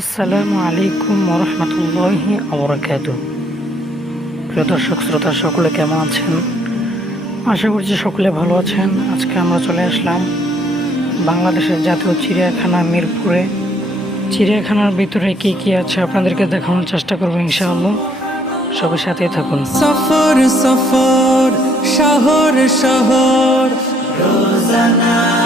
আসসালামু আলাইকুম রহমতুল্লাহি আবরাকাত প্রিয় দর্শক শ্রোতা সকলে কেমন আছেন? আশা করছি সকলে ভালো আছেন। আজকে আমরা চলে আসলাম বাংলাদেশের জাতীয় চিড়িয়াখানা মিরপুরে। চিড়িয়াখানার ভিতরে কি কি আছে আপনাদেরকে দেখানোর চেষ্টা করব ইনশাআল্লাহ। সবার সাথেই থাকুন। সফর সফর শহর শহর। রোজানা।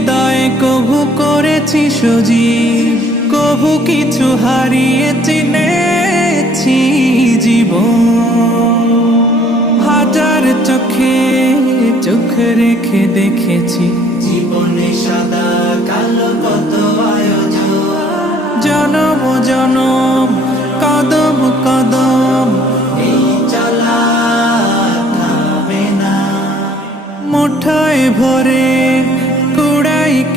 হৃদয়ে কভু করেছি সজীব কভু কিছু হারিয়ে চিনেছি জীবন। হাজার চোখে চোখ রেখে দেখেছি জীবনে সাদা কালো কত আয়োজন। জনম জনম কদম কদম। এই চলা থামে না। মুঠোয় ভরে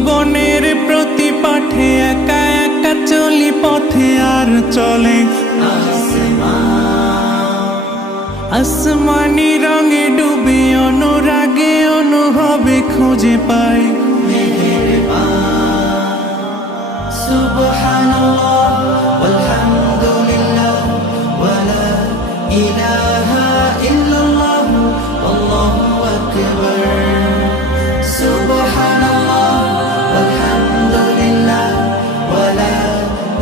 জীবনের প্রতি পাঠে একা একা চলি পথে আর চলে। আসমানি। রঙে ডুবে, অনুরাগে অনুভবে খুঁজে পাই। সুবহানাল্লাহ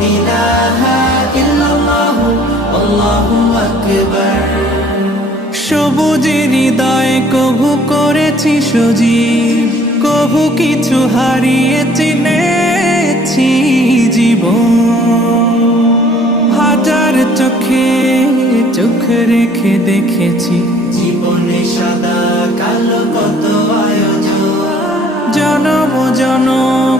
ইলাহা ইল্লাল্লাহ আল্লাহু আকবার সবুজের হৃদয়ে কভু করেছি সজীব। কভু কিছু হারিয়ে চিনেছি জীবন। হাজার চোখে চোখ রেখে দেখেছি। জীবনে সাদা কালো কত আয়োজন। জনম জনম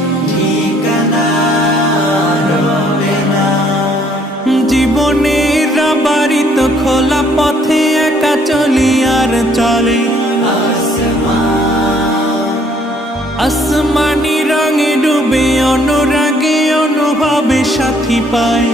জীবনের বাড়িত খোলা পথে একা চলি আর চলে। আসমানি রঙে ডুবে, অনুরাগে অনুভবে সাথী পায়।